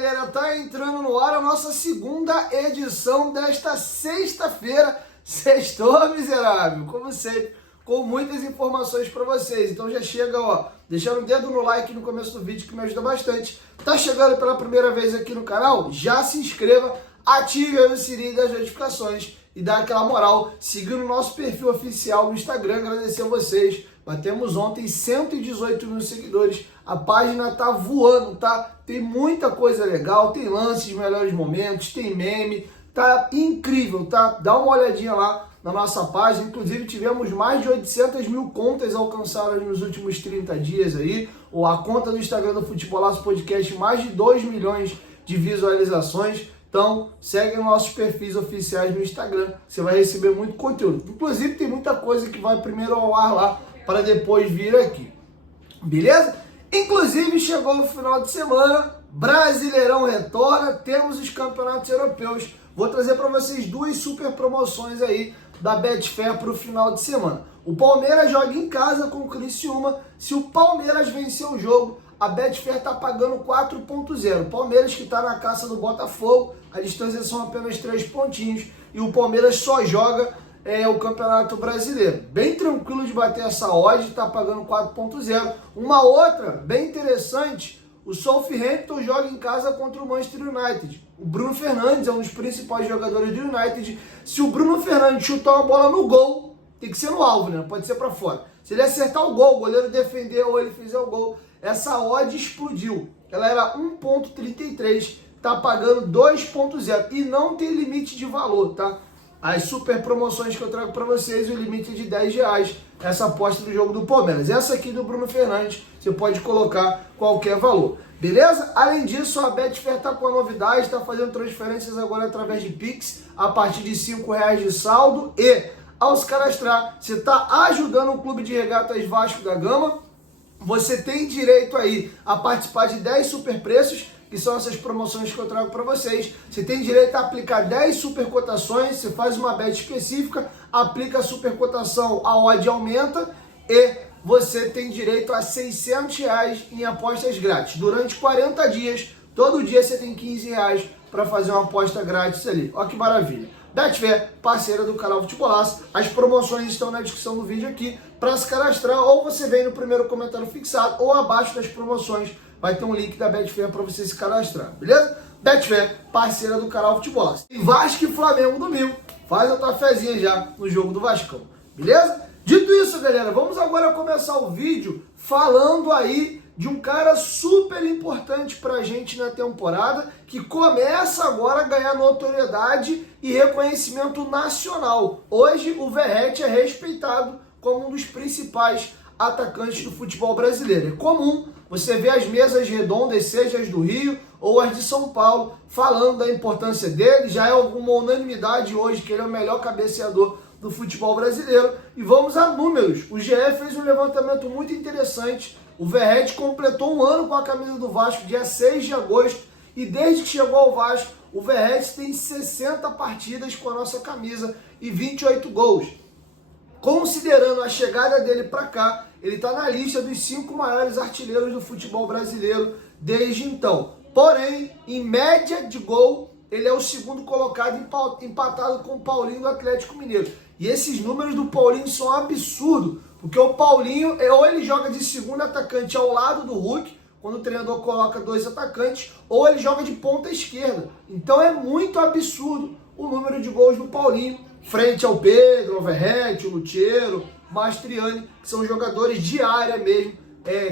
galera, tá entrando no ar a nossa segunda edição desta sexta-feira. Sextou, miserável, como sempre, com muitas informações para vocês. Então já chega, ó, deixando o dedo no like no começo do vídeo que me ajuda bastante. Tá chegando pela primeira vez aqui no canal? Já se inscreva, ative aí o sininho das notificações e dá aquela moral, seguindo o nosso perfil oficial no Instagram. Agradecer a vocês. Batemos ontem 118 mil seguidores, a página tá voando, tá? Tem muita coisa legal, tem lances de melhores momentos, tem meme, tá incrível, tá? Dá uma olhadinha lá na nossa página, inclusive tivemos mais de 800 mil contas alcançadas nos últimos 30 dias aí, ou a conta do Instagram do Futebolaço Podcast, mais de 2 milhões de visualizações. Então, segue nossos perfis oficiais no Instagram, você vai receber muito conteúdo. Inclusive, tem muita coisa que vai primeiro ao ar lá, para depois vir aqui, beleza? Inclusive, chegou o final de semana, Brasileirão retorna, temos os campeonatos europeus. Vou trazer para vocês duas super promoções aí da Betfair para o final de semana. O Palmeiras joga em casa com o Criciúma. Se o Palmeiras vencer o jogo, a Betfair está pagando 4.0. O Palmeiras que está na caça do Botafogo, a distância são apenas 3 pontinhos. E o Palmeiras só joga o Campeonato Brasileiro. Bem tranquilo de bater essa odd, está pagando 4.0. Uma outra, bem interessante, o Southampton joga em casa contra o Manchester United. O Bruno Fernandes é um dos principais jogadores do United. Se o Bruno Fernandes chutar uma bola no gol, tem que ser no alvo, né? Não pode ser para fora. Se ele acertar o gol, o goleiro defender ou ele fizer o gol, essa odd explodiu. Ela era 1.33, tá pagando 2.0 e não tem limite de valor, tá? As super promoções que eu trago para vocês, o limite é de R$10, essa aposta do jogo do Palmeiras. Essa aqui do Bruno Fernandes, você pode colocar qualquer valor, beleza? Além disso, a Betfair está com a novidade, está fazendo transferências agora através de Pix, a partir de R$5 de saldo. E ao se cadastrar, você está ajudando o Clube de Regatas Vasco da Gama. Você tem direito aí a participar de 10 super preços, que são essas promoções que eu trago para vocês. Você tem direito a aplicar 10 super cotações, você faz uma bet específica, aplica a super cotação, a odd aumenta e você tem direito a R$600 em apostas grátis. Durante 40 dias, todo dia você tem R$15 para fazer uma aposta grátis ali. Olha que maravilha. Betfair, parceira do canal Futebolaço. As promoções estão na descrição do vídeo aqui para se cadastrar, ou você vem no primeiro comentário fixado, ou abaixo das promoções vai ter um link da Betfair para você se cadastrar, beleza? Betfair, parceira do canal Futebolaço. E Vasco e Flamengo domingo, faz a tua fezinha já no jogo do Vascão, beleza? Dito isso, galera, vamos agora começar o vídeo falando aí de um cara super importante pra gente na temporada, que começa agora a ganhar notoriedade e reconhecimento nacional. Hoje o Verratti é respeitado como um dos principais atacantes do futebol brasileiro. É comum você ver as mesas redondas, seja as do Rio ou as de São Paulo, falando da importância dele. Já é alguma unanimidade hoje que ele é o melhor cabeceador do futebol brasileiro. E vamos a números. O GE fez um levantamento muito interessante. O Verratti completou um ano com a camisa do Vasco, dia 6 de agosto. E desde que chegou ao Vasco, o Verratti tem 60 partidas com a nossa camisa e 28 gols. Considerando a chegada dele para cá, ele está na lista dos 5 maiores artilheiros do futebol brasileiro desde então. Porém, em média de gol, ele é o segundo colocado, empatado com o Paulinho do Atlético Mineiro. E esses números do Paulinho são absurdos, porque o Paulinho, ou ele joga de segundo atacante ao lado do Hulk, quando o treinador coloca 2 atacantes, ou ele joga de ponta esquerda. Então é muito absurdo o número de gols do Paulinho, frente ao Pedro, ao Verratti, o Luthiero, Mastriani, que são jogadores de área mesmo,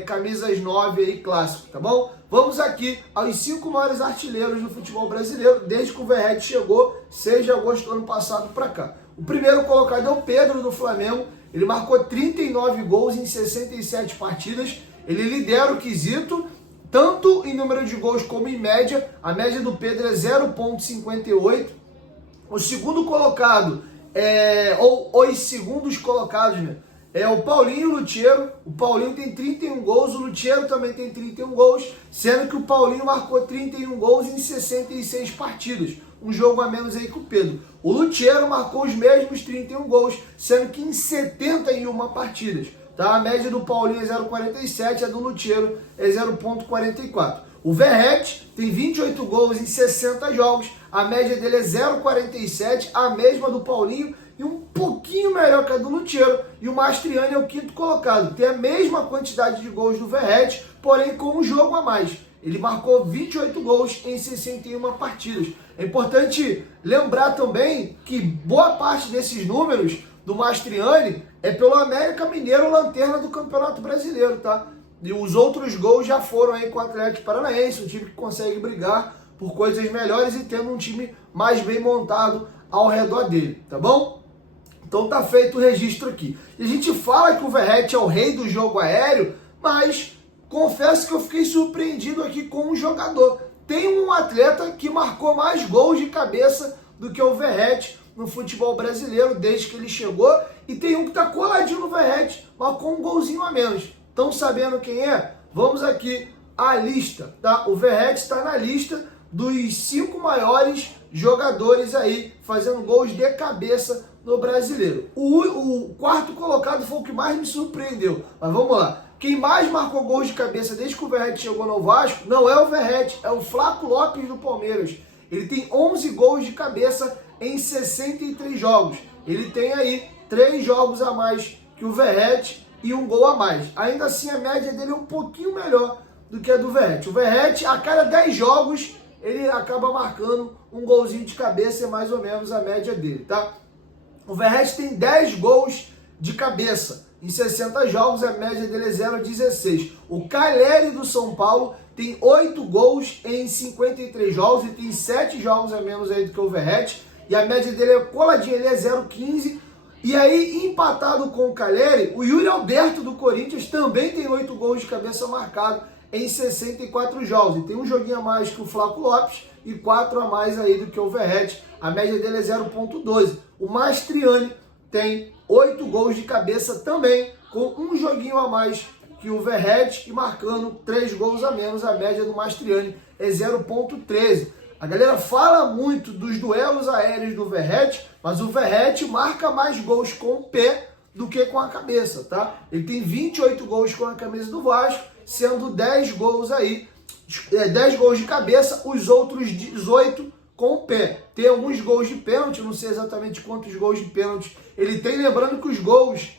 camisas 9 aí, clássico, tá bom? Vamos aqui aos 5 maiores artilheiros do futebol brasileiro, desde que o Verratti chegou, 6 de agosto do ano passado para cá. O primeiro colocado é o Pedro, do Flamengo. Ele marcou 39 gols em 67 partidas. Ele lidera o quesito, tanto em número de gols como em média. A média do Pedro é 0,58. O segundo colocado, ou os segundos colocados, né? É o Paulinho e o Luthiero. O Paulinho tem 31 gols, o Luthiero também tem 31 gols, sendo que o Paulinho marcou 31 gols em 66 partidas. Um jogo a menos aí que o Pedro. O Luthiero marcou os mesmos 31 gols, sendo que em 71 partidas. Tá? A média do Paulinho é 0,47, a do Luthiero é 0,44. O Verratti tem 28 gols em 60 jogos, a média dele é 0,47, a mesma do Paulinho e um pouquinho melhor que a do Lucheiro. E o Mastriani é o quinto colocado, tem a mesma quantidade de gols do Verratti, porém com um jogo a mais. Ele marcou 28 gols em 61 partidas. É importante lembrar também que boa parte desses números do Mastriani é pelo América Mineiro, lanterna do Campeonato Brasileiro, tá? E os outros gols já foram aí com o Atlético Paranaense, um time que consegue brigar por coisas melhores e tendo um time mais bem montado ao redor dele, tá bom? Então tá feito o registro aqui. E a gente fala que o Verratti é o rei do jogo aéreo, mas confesso que eu fiquei surpreendido aqui com um jogador. Tem um atleta que marcou mais gols de cabeça do que o Verratti no futebol brasileiro desde que ele chegou, e tem um que tá coladinho no Verratti, marcou um golzinho a menos. Estão sabendo quem é? Vamos aqui à lista, tá? O Verratti está na lista dos 5 maiores jogadores aí fazendo gols de cabeça no brasileiro. O quarto colocado foi o que mais me surpreendeu. Mas vamos lá. Quem mais marcou gols de cabeça desde que o Verratti chegou no Vasco não é o Verratti, é o Flaco Lopes do Palmeiras. Ele tem 11 gols de cabeça em 63 jogos. Ele tem aí 3 jogos a mais que o Verratti e um gol a mais. Ainda assim, a média dele é um pouquinho melhor do que a do Verratti. O Verratti, a cada 10 jogos, ele acaba marcando um golzinho de cabeça, é mais ou menos a média dele, tá? O Verratti tem 10 gols de cabeça. Em 60 jogos, a média dele é 0,16. O Caleri do São Paulo tem 8 gols em 53 jogos e tem 7 jogos a menos aí do que o Verratti. E a média dele é coladinha, ele é 0,15. E aí, empatado com o Caleri, o Yuri Alberto do Corinthians também tem 8 gols de cabeça marcado em 64 jogos. E tem um joguinho a mais que o Flaco Lopes e 4 a mais aí do que o Verratti. A média dele é 0,12. O Mastriani tem 8 gols de cabeça também, com um joguinho a mais que o Verratti e marcando 3 gols a menos. A média do Mastriani é 0,13. A galera fala muito dos duelos aéreos do Verratti, mas o Verratti marca mais gols com o pé do que com a cabeça, tá? Ele tem 28 gols com a camisa do Vasco, sendo 10 gols aí, 10 gols de cabeça, os outros 18 com o pé. Tem alguns gols de pênalti, não sei exatamente quantos gols de pênalti ele tem, lembrando que os gols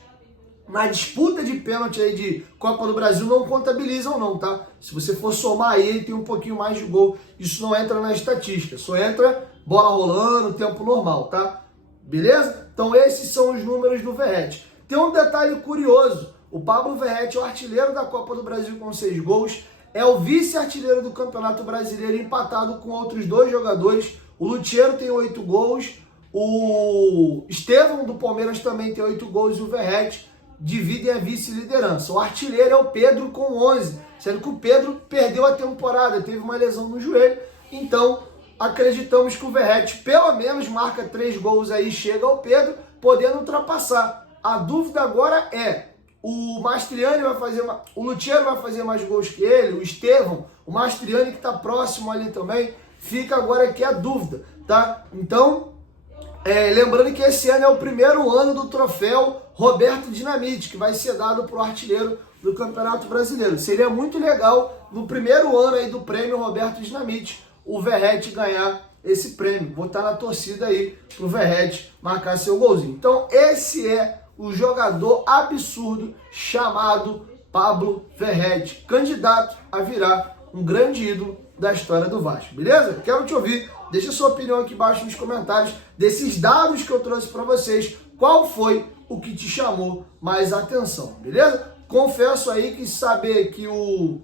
na disputa de pênalti aí de Copa do Brasil não contabilizam não, tá? Se você for somar aí, ele tem um pouquinho mais de gol. Isso não entra na estatística, só entra bola rolando, tempo normal, tá? Beleza? Então esses são os números do Verratti. Tem um detalhe curioso, o Pablo Verratti é o artilheiro da Copa do Brasil com 6 gols, é o vice-artilheiro do Campeonato Brasileiro empatado com outros 2 jogadores. O Lucheiro tem 8 gols, o Estevão do Palmeiras também tem 8 gols e o Verratti dividem a vice-liderança. O artilheiro é o Pedro com 11, sendo que o Pedro perdeu a temporada, teve uma lesão no joelho, então acreditamos que o Verratti pelo menos marca 3 gols aí, chega ao Pedro, podendo ultrapassar. A dúvida agora é, o Mastriani vai fazer, o Lucheiro vai fazer mais gols que ele, o Estevão, o Mastriani que está próximo ali também, fica agora aqui a dúvida, tá? Então, lembrando que esse ano é o primeiro ano do troféu Roberto Dinamite, que vai ser dado para o artilheiro do Campeonato Brasileiro. Seria muito legal, no primeiro ano aí do prêmio Roberto Dinamite, o Verratti ganhar esse prêmio. Vou estar na torcida aí pro Verratti marcar seu golzinho. Então esse é o jogador absurdo chamado Pablo Verratti, candidato a virar um grande ídolo da história do Vasco, beleza? Quero te ouvir, deixa sua opinião aqui embaixo nos comentários desses dados que eu trouxe para vocês, qual foi o que te chamou mais atenção, beleza? Confesso aí que saber que o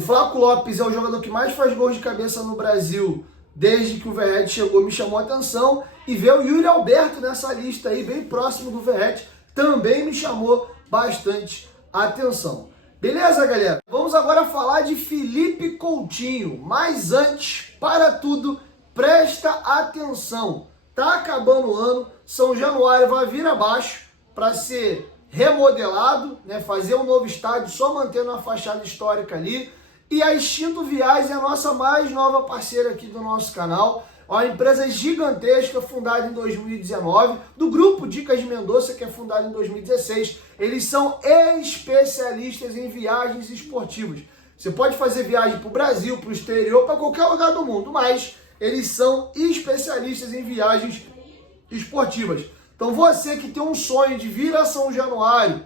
Flaco Lopes é o jogador que mais faz gols de cabeça no Brasil desde que o Verratti chegou me chamou a atenção, e ver o Yuri Alberto nessa lista aí, bem próximo do Verratti, também me chamou bastante a atenção. Beleza, galera? Vamos agora falar de Felipe Coutinho, mas antes, para tudo, presta atenção. Tá acabando o ano, São Januário vai vir abaixo para ser remodelado, né, fazer um novo estádio, só mantendo a fachada histórica ali. E a Extinto Viais é a nossa mais nova parceira aqui do nosso canal. Uma empresa gigantesca, fundada em 2019, do grupo Dicas de Mendonça, que é fundado em 2016. Eles são especialistas em viagens esportivas. Você pode fazer viagem para o Brasil, para o exterior, para qualquer lugar do mundo, mas eles são especialistas em viagens esportivas. Então você que tem um sonho de vir a São Januário,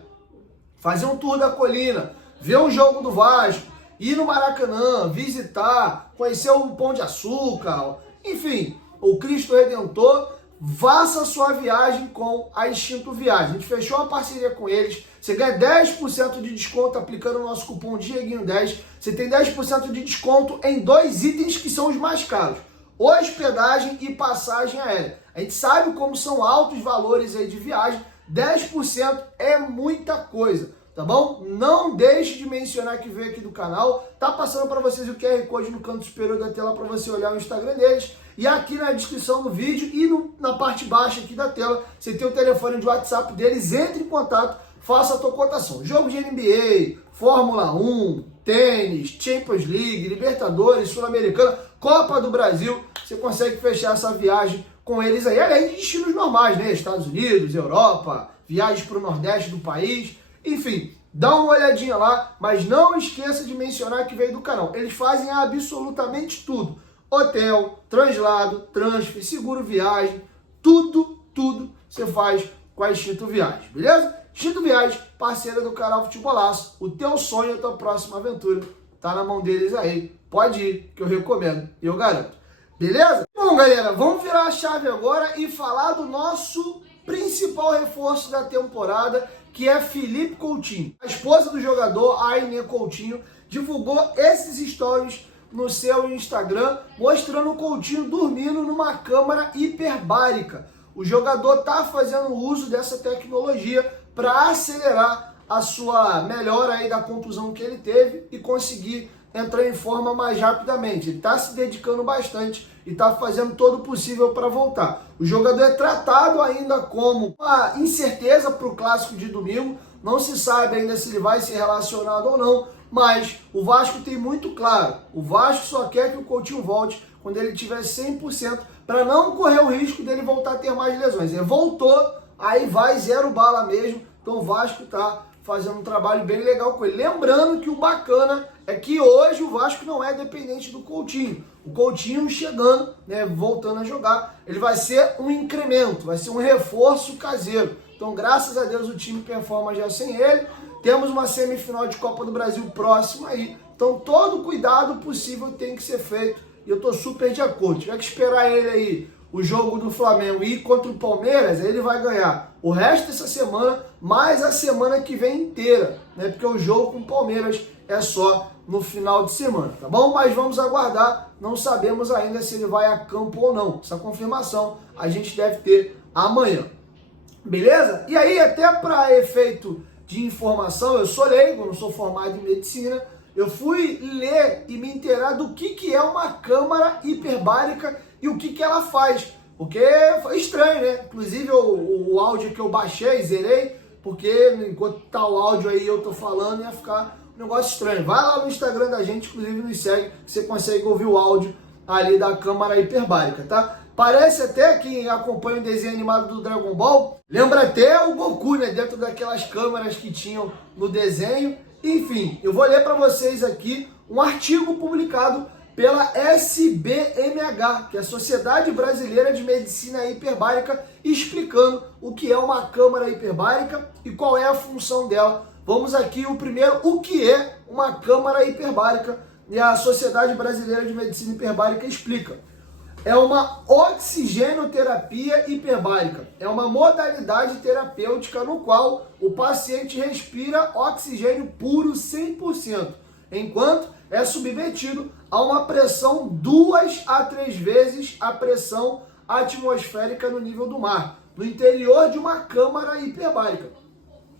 fazer um tour da colina, ver um jogo do Vasco, ir no Maracanã, visitar, conhecer o Pão de Açúcar, enfim, o Cristo Redentor, faça a sua viagem com a Instinto Viagem. A gente fechou uma parceria com eles, você ganha 10% de desconto aplicando o nosso cupom Dieguinho10, você tem 10% de desconto em 2 itens que são os mais caros: hospedagem e passagem aérea. A gente sabe como são altos valores aí de viagem, 10% é muita coisa, tá bom? Não deixe de mencionar que veio aqui do canal, tá passando para vocês o QR Code no canto superior da tela para você olhar o Instagram deles, e aqui na descrição do vídeo e na parte baixa aqui da tela, você tem o telefone de WhatsApp deles, entre em contato, faça a tua cotação. Jogo de NBA, Fórmula 1, tênis, Champions League, Libertadores, Sul-Americana, Copa do Brasil, você consegue fechar essa viagem com eles aí, além de destinos normais, né? Estados Unidos, Europa, viagens para o Nordeste do país, enfim, dá uma olhadinha lá, mas não esqueça de mencionar que veio do canal. Eles fazem absolutamente tudo: hotel, translado, transfer, seguro viagem, tudo você faz com a Instinto Viagem, beleza? Instinto Viagem, parceira do canal Futebolaço. O teu sonho, a tua próxima aventura, tá na mão deles aí. Pode ir, que eu recomendo e eu garanto. Beleza? Bom, galera, vamos virar a chave agora e falar do nosso principal reforço da temporada, que é Felipe Coutinho. A esposa do jogador, Aine Coutinho, divulgou esses stories no seu Instagram, mostrando o Coutinho dormindo numa câmara hiperbárica. O jogador está fazendo uso dessa tecnologia para acelerar a sua melhora aí da contusão que ele teve e conseguir entrar em forma mais rapidamente. Ele está se dedicando bastante e está fazendo todo o possível para voltar. O jogador é tratado ainda como uma incerteza para o clássico de domingo. Não se sabe ainda se ele vai ser relacionado ou não, mas o Vasco tem muito claro: o Vasco só quer que o Coutinho volte quando ele tiver 100%, para não correr o risco dele voltar a ter mais lesões. Ele voltou, aí vai 0 bala mesmo. Então o Vasco está fazendo um trabalho bem legal com ele. Lembrando que o bacana é que hoje o Vasco não é dependente do Coutinho. O Coutinho chegando, né, voltando a jogar, ele vai ser um incremento, vai ser um reforço caseiro. Então, graças a Deus, o time performa já sem ele. Temos uma semifinal de Copa do Brasil próxima aí. Então, todo cuidado possível tem que ser feito. E eu tô super de acordo. Tiver que esperar ele aí, o jogo do Flamengo, ir contra o Palmeiras, aí ele vai ganhar o resto dessa semana, mais a semana que vem inteira, né? Porque o jogo com o Palmeiras é só no final de semana, tá bom? Mas vamos aguardar, não sabemos ainda se ele vai a campo ou não. Essa confirmação a gente deve ter amanhã, beleza? E aí, até para efeito de informação, eu sou leigo, não sou formado em medicina, eu fui ler e me inteirar do que é uma câmara hiperbárica e o que ela faz, porque foi estranho, né? Inclusive o áudio que eu baixei, zerei, porque enquanto tá o áudio aí eu tô falando, ia ficar um negócio estranho. Vai lá no Instagram da gente, inclusive nos segue, que você consegue ouvir o áudio ali da câmara hiperbárica, tá? Parece até, quem acompanha o desenho animado do Dragon Ball, lembra até o Goku, né? Dentro daquelas câmeras que tinham no desenho. Enfim, eu vou ler para vocês aqui um artigo publicado pela SBMH, que é a Sociedade Brasileira de Medicina Hiperbárica, explicando o que é uma câmara hiperbárica e qual é a função dela. Vamos aqui, o primeiro, o que é uma câmara hiperbárica, e a Sociedade Brasileira de Medicina Hiperbárica explica. É uma oxigenoterapia hiperbárica. É uma modalidade terapêutica no qual o paciente respira oxigênio puro 100%, enquanto é submetido a uma pressão 2 a 3 vezes a pressão atmosférica no nível do mar, no interior de uma câmara hiperbárica.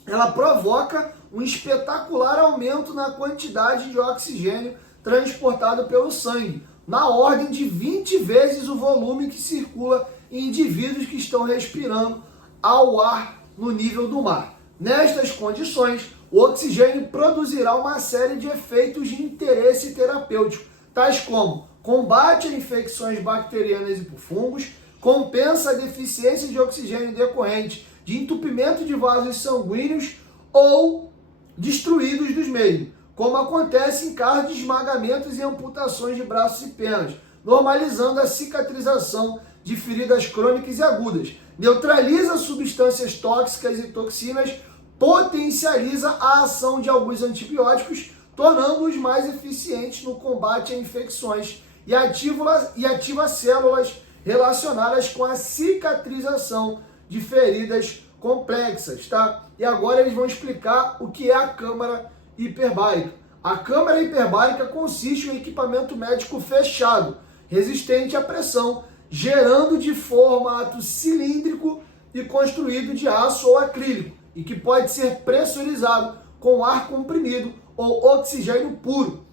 Ela provoca um espetacular aumento na quantidade de oxigênio transportado pelo sangue, na ordem de 20 vezes o volume que circula em indivíduos que estão respirando ao ar no nível do mar. Nestas condições, o oxigênio produzirá uma série de efeitos de interesse terapêutico, tais como combate a infecções bacterianas e por fungos, compensa a deficiência de oxigênio decorrente de entupimento de vasos sanguíneos ou destruídos dos mesmos, como acontece em caso de esmagamentos e amputações de braços e pernas, normalizando a cicatrização de feridas crônicas e agudas. Neutraliza substâncias tóxicas e toxinas, potencializa a ação de alguns antibióticos, tornando-os mais eficientes no combate a infecções e ativa células relacionadas com a cicatrização de feridas complexas, tá? E agora eles vão explicar o que é a câmara hiperbárica. A câmara hiperbárica consiste em um equipamento médico fechado, resistente à pressão, gerando de formato cilíndrico e construído de aço ou acrílico, e que pode ser pressurizado com ar comprimido ou oxigênio puro.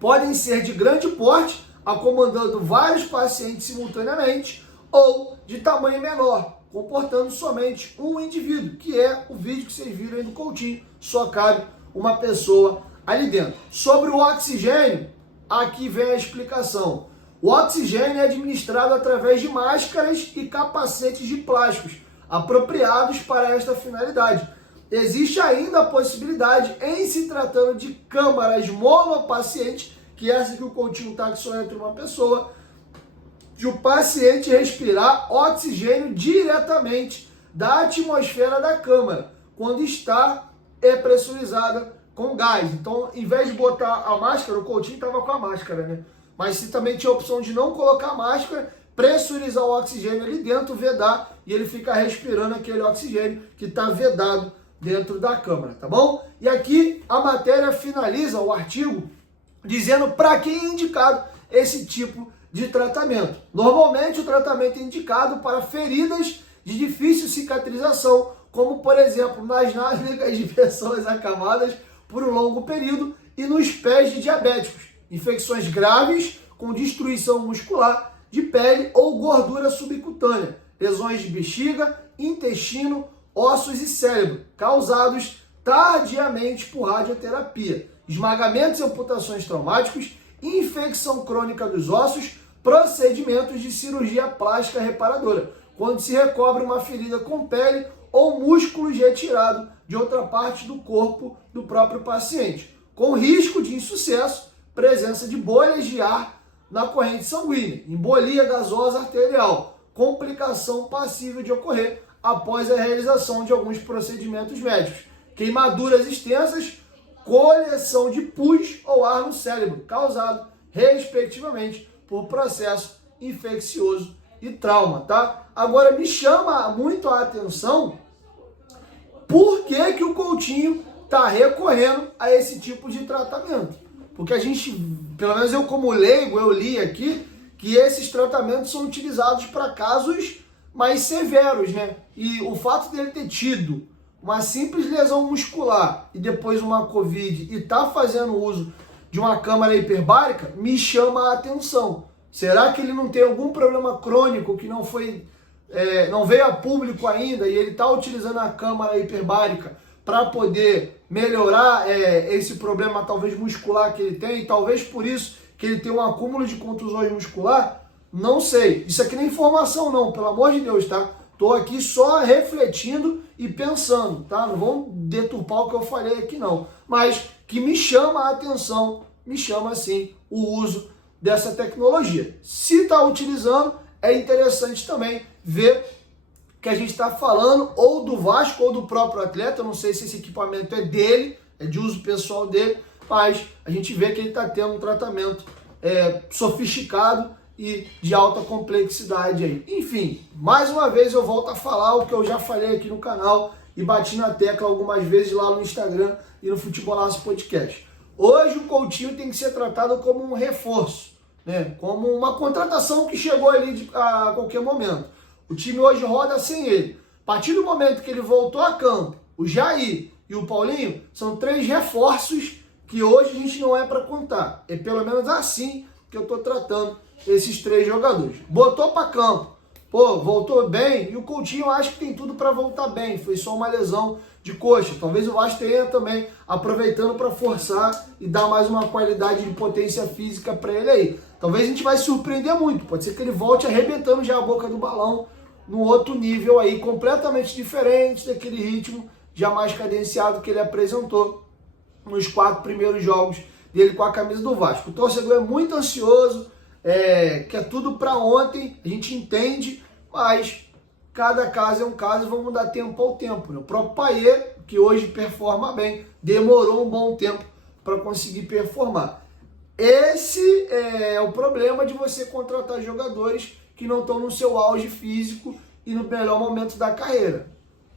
Podem ser de grande porte, acomodando vários pacientes simultaneamente, ou de tamanho menor, comportando somente um indivíduo, que é o vídeo que vocês viram aí do Coutinho, só cabe uma pessoa ali dentro. Sobre o oxigênio, aqui vem a explicação. O oxigênio é administrado através de máscaras e capacetes de plásticos, apropriados para esta finalidade. Existe ainda a possibilidade, em se tratando de câmaras monopacientes, que é essa que o Coutinho está, que só entra uma pessoa, de o paciente respirar oxigênio diretamente da atmosfera da câmara, quando está pressurizada com gás. Então, em vez de botar a máscara, o Coutinho estava com a máscara, né? Mas se também tinha a opção de não colocar a máscara, pressurizar o oxigênio ali dentro, vedar, e ele fica respirando aquele oxigênio que está vedado dentro da câmara, tá bom? E aqui a matéria finaliza o artigo dizendo para quem é indicado esse tipo de tratamento. Normalmente o tratamento é indicado para feridas de difícil cicatrização, como por exemplo nas nádegas de pessoas acamadas por um longo período e nos pés de diabéticos, infecções graves com destruição muscular de pele ou gordura subcutânea, lesões de bexiga, intestino, ossos e cérebro, causados tardiamente por radioterapia, esmagamentos e amputações traumáticos, infecção crônica dos ossos, procedimentos de cirurgia plástica reparadora, quando se recobre uma ferida com pele ou músculos retirados de outra parte do corpo do próprio paciente, com risco de insucesso, presença de bolhas de ar na corrente sanguínea, embolia gasosa arterial, complicação passível de ocorrer após a realização de alguns procedimentos médicos, queimaduras extensas, coleção de pus ou ar no cérebro, causado, respectivamente, por processo infeccioso e trauma, tá? Agora, me chama muito a atenção por que o Coutinho está recorrendo a esse tipo de tratamento. Porque a gente, pelo menos eu como leigo, eu li aqui que esses tratamentos são utilizados para casos mais severos, né? E o fato dele ter tido uma simples lesão muscular e depois uma Covid e tá fazendo uso de uma câmara hiperbárica me chama a atenção. Será que ele não tem algum problema crônico que não veio a público ainda e ele está utilizando a câmara hiperbárica para poder melhorar esse problema talvez muscular que ele tem, e talvez por isso que ele tem um acúmulo de contusões muscular? Não sei. Isso aqui não é informação não, pelo amor de Deus, tá? Tô aqui só refletindo e pensando, tá? Não vamos deturpar o que eu falei aqui não. Mas que me chama a atenção, me chama sim o uso dessa tecnologia. Se está utilizando, é interessante também ver que a gente está falando ou do Vasco ou do próprio atleta. Eu não sei se esse equipamento é dele, é de uso pessoal dele, mas a gente vê que ele está tendo um tratamento sofisticado e de alta complexidade aí. Enfim, mais uma vez eu volto a falar o que eu já falei aqui no canal e bati na tecla algumas vezes lá no Instagram e no Futebolaço Podcast. Hoje o Coutinho tem que ser tratado como um reforço, né? Como uma contratação que chegou ali a qualquer momento. O time hoje roda sem ele. A partir do momento que ele voltou a campo, o Jair e o Paulinho são 3 reforços que hoje a gente não é para contar. É pelo menos assim que eu estou tratando esses 3 jogadores. Botou para campo, voltou bem, e o Coutinho acho que tem tudo para voltar bem. Foi só uma lesão de coxa. Talvez o Vasco tenha também aproveitando para forçar e dar mais uma qualidade de potência física para ele aí. Talvez a gente vai se surpreender muito. Pode ser que ele volte arrebentando já a boca do balão num outro nível aí, completamente diferente daquele ritmo já mais cadenciado que ele apresentou nos 4 primeiros jogos dele com a camisa do Vasco. O torcedor é muito ansioso, quer tudo para ontem, a gente entende, mas cada caso é um caso e vamos dar tempo ao tempo. Né? O próprio Payet, que hoje performa bem, demorou um bom tempo para conseguir performar. Esse é o problema de você contratar jogadores que não estão no seu auge físico e no melhor momento da carreira.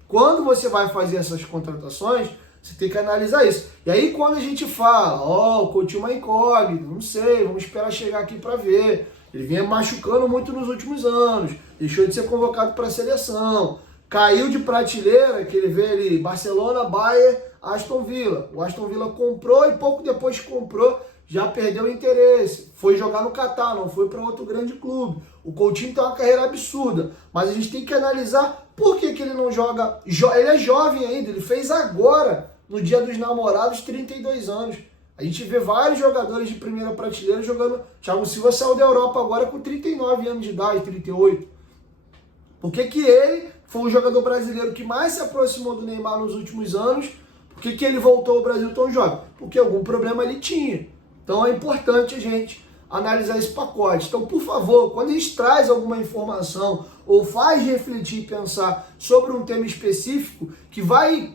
Quando você vai fazer essas contratações, você tem que analisar isso. E aí quando a gente fala, o Coutinho é uma incógnita, não sei, vamos esperar chegar aqui para ver. Ele vinha machucando muito nos últimos anos, deixou de ser convocado para a seleção, caiu de prateleira, que ele vê ali, Barcelona, Bayern, Aston Villa. O Aston Villa comprou e pouco depois que comprou, já perdeu o interesse. Foi jogar no Catar, não foi para outro grande clube. O Coutinho tem uma carreira absurda, mas a gente tem que analisar por que ele não joga. Ele é jovem ainda, ele fez agora, no Dia dos Namorados, 32 anos. A gente vê vários jogadores de primeira prateleira jogando. Thiago Silva saiu da Europa agora com 39 anos de idade, 38. Por que ele foi o jogador brasileiro que mais se aproximou do Neymar nos últimos anos? Por que ele voltou ao Brasil tão jovem? Porque algum problema ele tinha. Então é importante a gente analisar esse pacote. Então, por favor, quando a gente traz alguma informação ou faz refletir e pensar sobre um tema específico que vai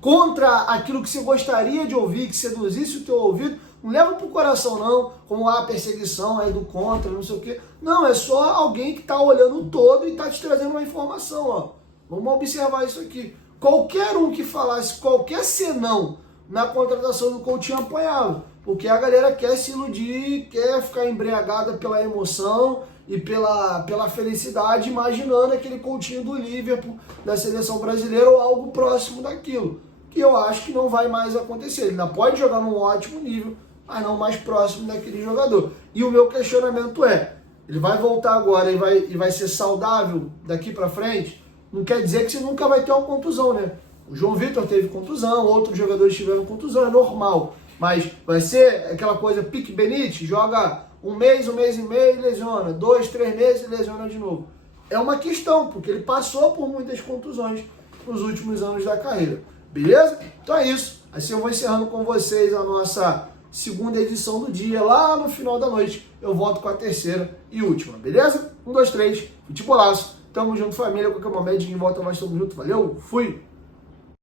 contra aquilo que você gostaria de ouvir, que seduzisse o teu ouvido, não leva pro coração não, como a perseguição aí do contra, não sei o quê. Não, é só alguém que tá olhando o todo e tá te trazendo uma informação, ó. Vamos observar isso aqui. Qualquer um que falasse qualquer senão na contratação do Coutinho apoiava, porque a galera quer se iludir, quer ficar embriagada pela emoção e pela felicidade, imaginando aquele Coutinho do Liverpool, da seleção brasileira ou algo próximo daquilo, que eu acho que não vai mais acontecer. Ele ainda pode jogar num ótimo nível, mas não mais próximo daquele jogador. E o meu questionamento é, ele vai voltar agora e vai ser saudável daqui para frente? Não quer dizer que você nunca vai ter uma contusão, né? O João Vitor teve contusão, outros jogadores tiveram contusão, é normal. Mas vai ser aquela coisa pique Benítez, joga um mês e meio e lesiona, 2, 3 meses e lesiona de novo. É uma questão, porque ele passou por muitas contusões nos últimos anos da carreira. Beleza? Então é isso. Assim eu vou encerrando com vocês a nossa segunda edição do dia. Lá no final da noite eu volto com a terceira e última. Beleza? 1, 2, 3. Futebolaço. Tamo junto, família. Qualquer momento de volta, mas tamo junto. Valeu, fui!